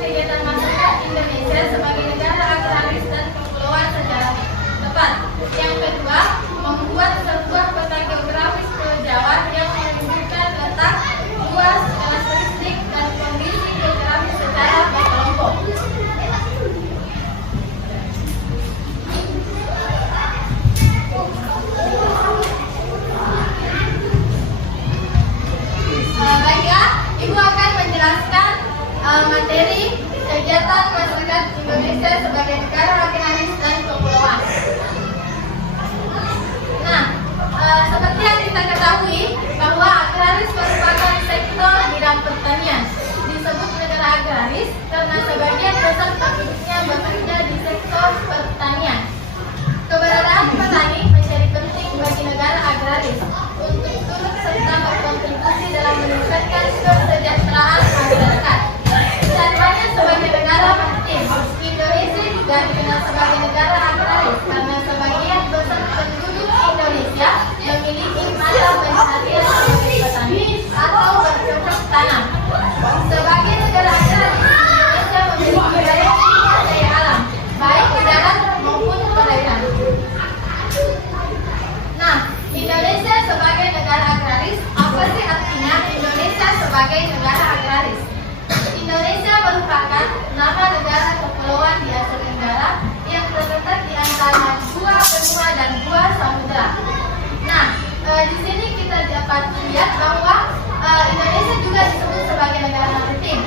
kegiatan masyarakat Indonesia sebagai negara agraris dan kepulauan secara tepat. Yang kedua, membuat sebuah peta geografis Pulau Jawa yang menunjukkan letak, luas, karakteristik, dan kondisi geografis secara berkelompok. Baiklah, Ibu akan menjelaskan materi kegiatan masyarakat Indonesia sebagai negara agraris dan kepulauan. Nah, seperti yang kita ketahui bahwa agraris merupakan sektor bidang pertanian. Disebut negara agraris karena sebagian besar penduduknya bekerja di sektor pertanian. Keberadaan petani menjadi penting bagi negara agraris untuk turut serta berkontribusi dalam meningkatkan kesejahteraan masyarakat. Caranya sebagai negara maritim, Indonesia juga dikenal sebagai negara agraris karena sebagian besar penduduk Indonesia memiliki mata pencaharian sebagai petani atau bercocok tanam. Sebagai negara agraris, Indonesia memiliki daya alam, baik di darat maupun perairan. Nah, Indonesia sebagai negara agraris, apa sih artinya Indonesia sebagai negara agraris? Indonesia merupakan nama negara kepulauan di Asia Tenggara yang terletak di antara dua benua dan dua samudra. Nah, di sini kita dapat lihat bahwa Indonesia juga disebut sebagai negara maritim.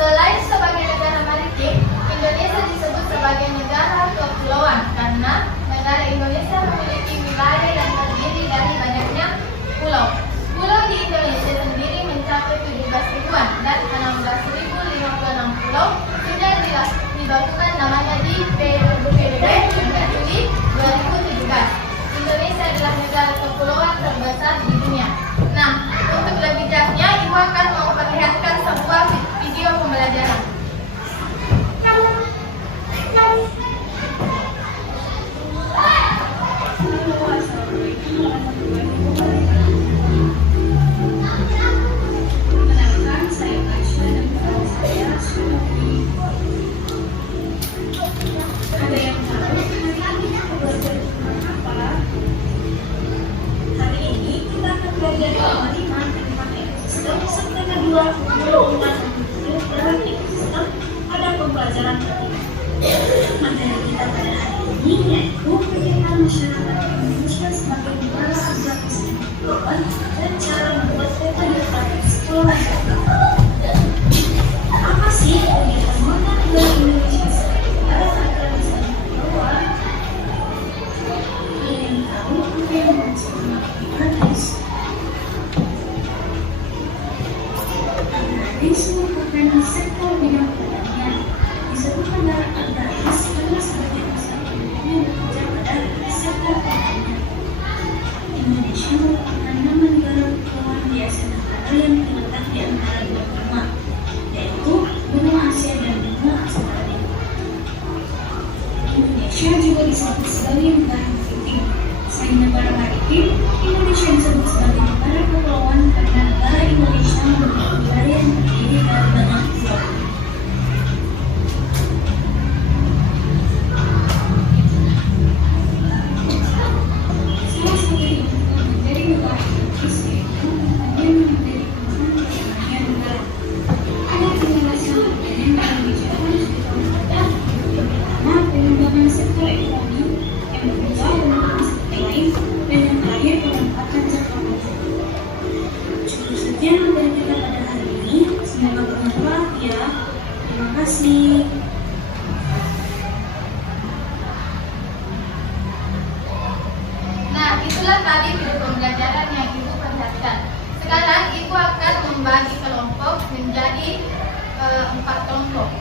Selain sebagai negara maritim, Indonesia disebut sebagai negara kepulauan karena negara Indonesia memiliki wilayah yang terdiri dari banyaknya pulau. Pulau di Indonesia sendiri mencapai 17 ribuan dan 16.056 pulau sudah dibakukan namanya di PBB hingga Juli 2017. Indonesia adalah negara kepulauan terbesar di dunia. Nah, untuk lebih jelasnya, Ibu akan memperlihatkan sebuah video pembelajaran. Ada pembelajaran materi kita pada hari ini yaitu kegiatan masyarakat Indonesia sebagai negara agraris dan cara membuat peta geografis Pulau Jawa. Apa sih kegiatan mana negara Indonesia sebagai negara agraris dan kepulauan? Ada yang tahu apa yang dimaksud agraris? Agraris merupakan sektor bidang pertanian. Disebut negara agraris karena sebagian besar penduduknya bekerja pada sektor pertanian. Indonesia merupakan nama negara kepulauan di Asia Tenggara yang terletak di antara dua benua, yaitu benua Asia dan benua Australia. Indonesia juga disebut sebagai negara maritim. Selain negara maritim, Indonesia disebut sebagai negara kepulauan karena negara Indonesia memiliki wilayah yang terdiri dari banyak pulau. Salah satu yang menjadi negara agraris yaitu pembagian materi pengembangan pertanian negara. Ada penjelasan pertanian yang dibicarakan sekitar pada pertama pengembangan sektor ekonomi, yang kedua pengembangan sektor lain, dan yang terakhir penempatan sektor publik. Cukup sekian materi kita pada hari ini. Semoga bermanfaat ya. Terima kasih. Nah, itulah tadi video pembelajaran yang Ibu perhatikan. Sekarang Ibu akan membagi kelompok menjadi 4 kelompok.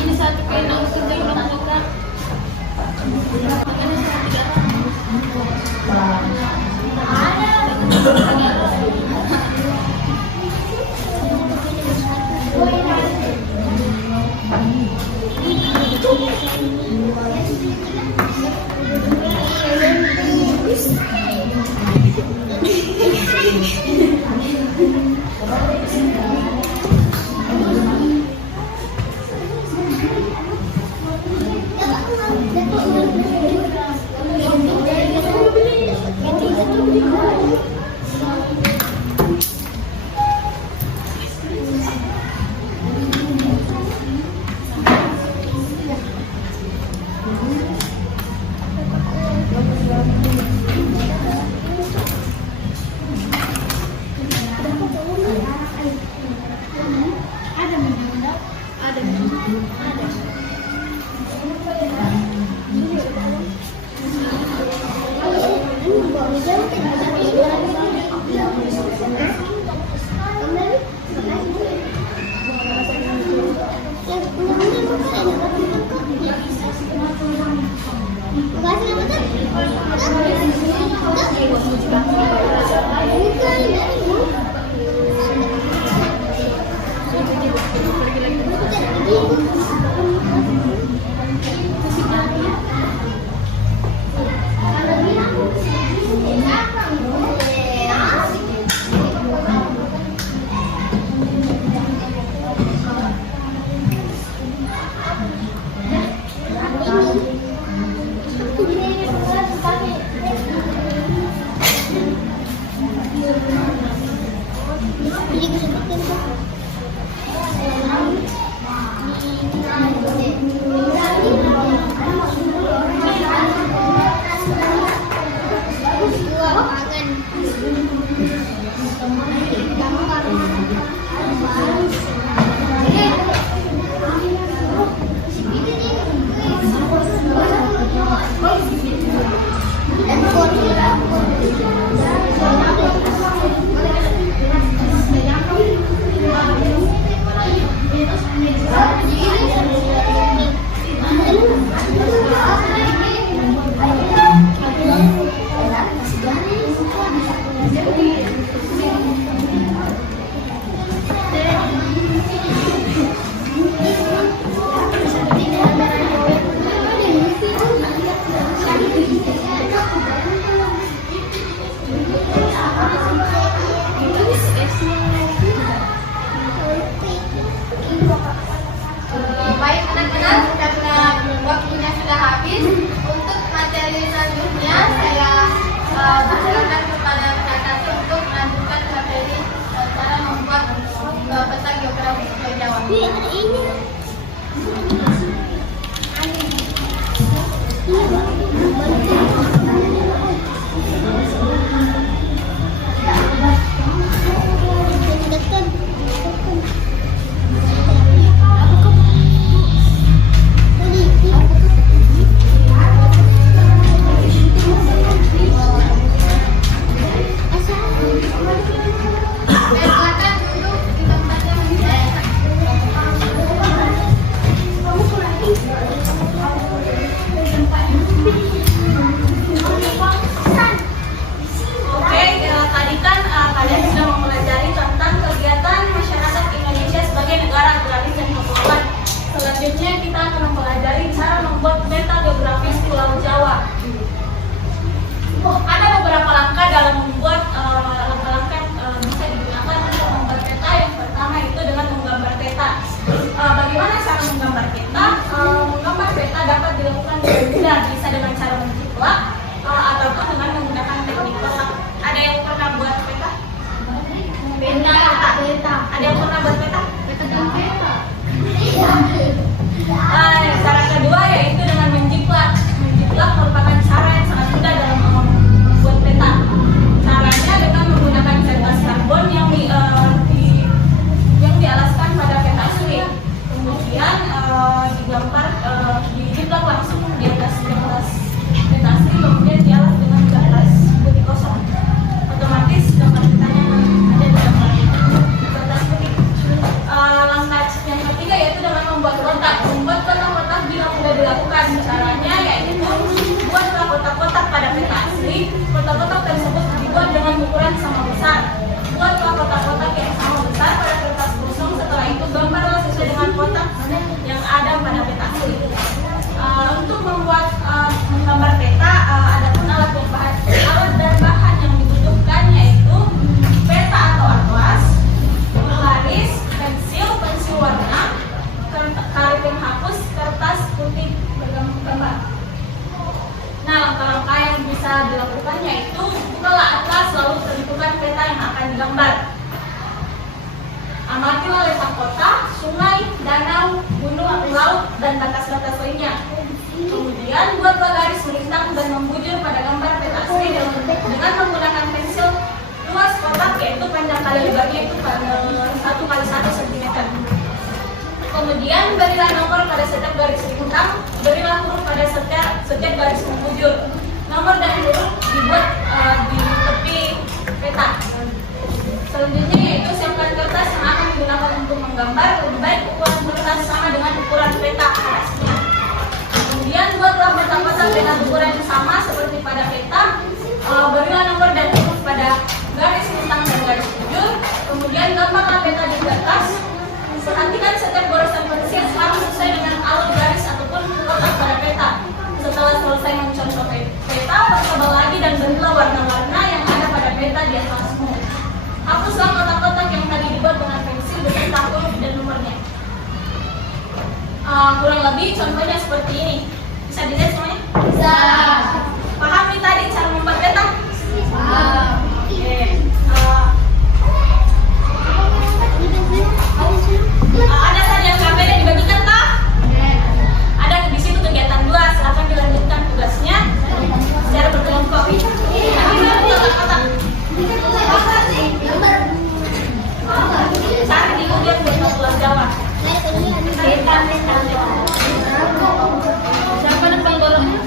Ini satu kena usul yang belum Pulau Jawa. Ada beberapa langkah dalam membuat langkah-langkah bisa digunakan untuk membuat peta. Yang pertama itu dengan menggambar peta. Bagaimana cara menggambar peta? Menggambar peta dapat dilakukan dengan mudah, bisa dengan cara menjiplak ataupun dengan menggunakan teknik kotak. Ada yang pernah buat peta? Peta. Ada yang pernah buat peta? Cara kedua yaitu dengan menjiplak. Menjiplak merupakan cara yang sangat mudah dalam membuat peta. Caranya dengan menggunakan kertas karbon yang dialaskan pada peta asli. Kemudian digambar, dijiplak langsung di atas kertas peta asli, kemudian dialas dengan kertas putih kosong. Otomatis gambar petanya ada di dalam kertas putih. Langkah yang ketiga yaitu dengan membuat kotak. Membuat kotak-kotak juga mudah dilakukan. Caranya yaitu buatlah kotak-kotak pada peta asli. Kotak-kotak tersebut dibuat dengan ukuran sama besar. Buatlah kotak-kotak yang sama besar pada kertas kosong. Setelah itu gambarlah sesuai dengan kotak yang ada pada peta asli. Untuk membuat menggambar peta, ada pun alat dan bahan yang dibutuhkan yaitu peta atau atlas, penggaris, pensil warna, karet penghapus, kertas putih bergambar. Nah, langkah-langkah yang bisa dilakukan yaitu bukalah atlas lalu tentukan peta yang akan digambar. Amatilah letak kota, sungai, danau, gunung, laut, dan batas-batas lainnya. Kemudian buatlah garis melintang dan membujur pada gambar peta asli dengan menggunakan pensil. Luas kotak yaitu panjang kali lebarnya itu 1 kali 1 cm. Kemudian berilah nomor pada setiap garis melintang, berilah huruf pada setiap garis membujur. Nomor dan huruf dibuat di tepi peta. Selanjutnya yaitu siapkan kertas yang akan digunakan untuk menggambar. Lebih baik ukuran kertas sama dengan ukuran peta aslinya. Kemudian buatlah kotak-kotak dengan ukuran yang sama seperti pada peta. Berilah nomor dan huruf pada garis lintang dan garis bujur. Kemudian gambarlah peta di kertas. Perhatikan setiap goresan pensil harus sesuai dengan alur garis ataupun kotak pada peta. Setelah selesai mencontoh peta, pertebal lagi dan berilah warna-warna yang ada pada peta di atasmu. Hapuslah kotak-kotak yang tadi dibuat dengan pensil beserta huruf dan nomornya. Kurang lebih contohnya seperti ini. Bisa dilihat semuanya? Bisa. Paham nih tadi cara membuat peta? Oke. Ada saja KPD dibagikan tak? Ada di situ kegiatan 2. Silakan dilanjutkan tugasnya secara berkelompok. Kotak-kotak. Cari di Google Pulau Jawa. Siapa depan golongnya?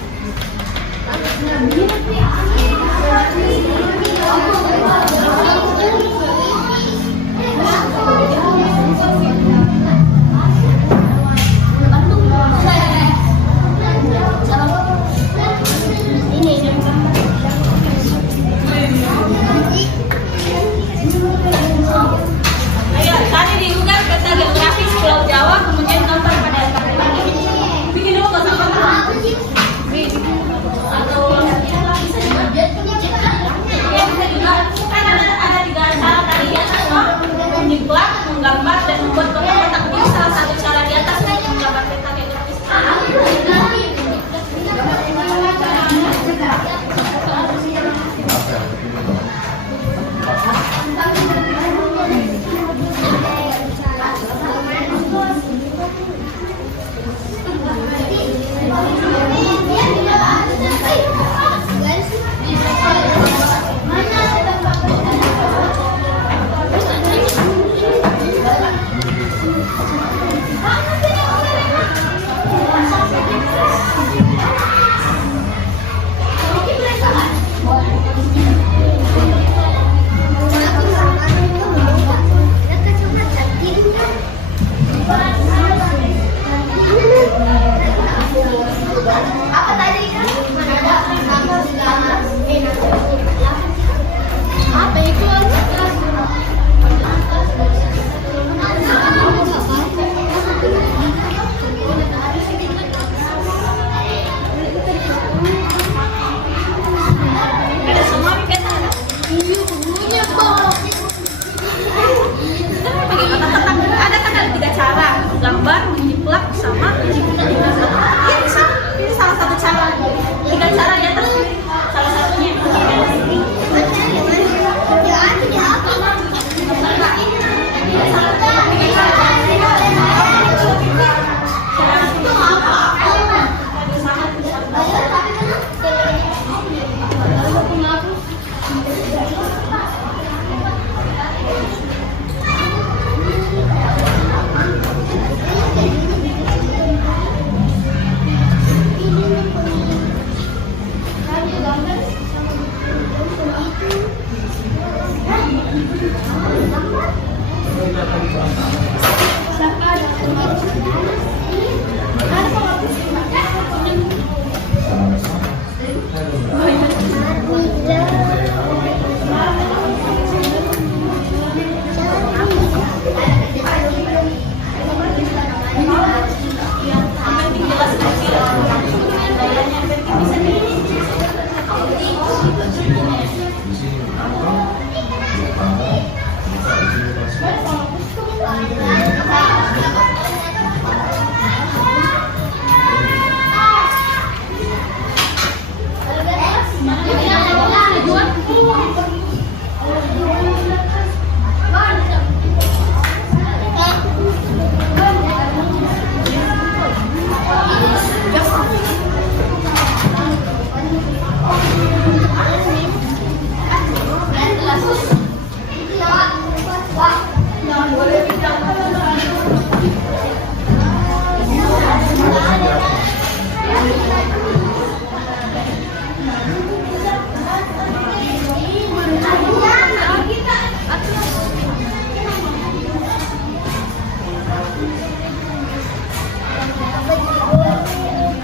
Ayo, tadi di Google peta geografis Pulau Jawa, kemudian gambar pada kartu ini. Bikin dulu kotak-kotak. Atau bisa juga. Ya, bisa juga. Kan ada 3 cara tadi ya, menjiplak, menggambar, dan membuat kotak-kotak. Ini salah satu cara di atas untuk menggambar peta geografis.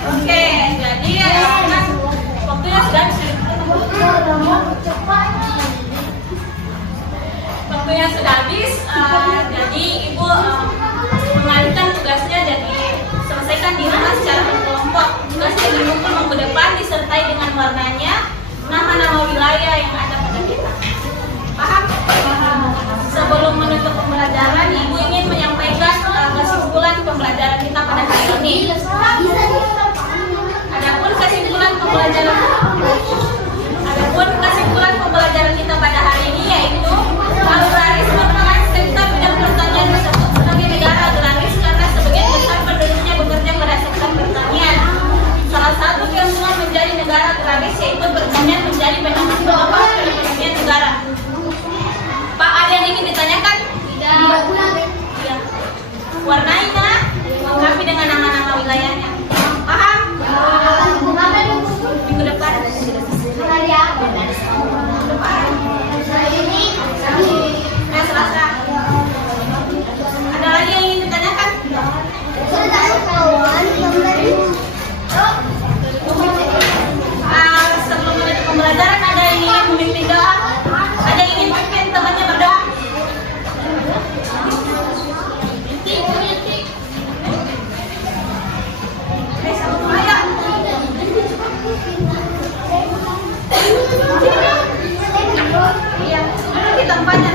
Oke, jadi anak waktunya sudah habis. Jadi ibu mengalihkan tugasnya jadi selesaikan di rumah secara berkelompok. Tugas jadi mengumpul minggu depan disertai dengan warnanya, nama-nama wilayah yang ada pada kita. Paham? Sebelum menutup pembelajaran, ibu ingin menyampaikan kesimpulan pembelajaran kita pada hari ini. Adapun kesimpulan pembelajaran kita pada hari ini yaitu agraris merupakan sektor bidang pertanian tersebut sebagai negara agraris karena sebagian besar penduduknya bekerja pada sektor pertanian. Salah satu keuntungan menjadi negara agraris yaitu pertanian menjadi penopang perekonomian negara. Pak, ada yang ingin ditanyakan? Tidak. Ya. Warnainya lengkapi dengan nama-nama wilayahnya. Paham? Minggu depan. Selasa. Ada lagi yang ingin ditanyakan? Sebelum menutup pembelajaran ada yang ingin memimpin doa? Ada yang ingin memimpin temannya berdoa? Iya, duduk di tempatnya.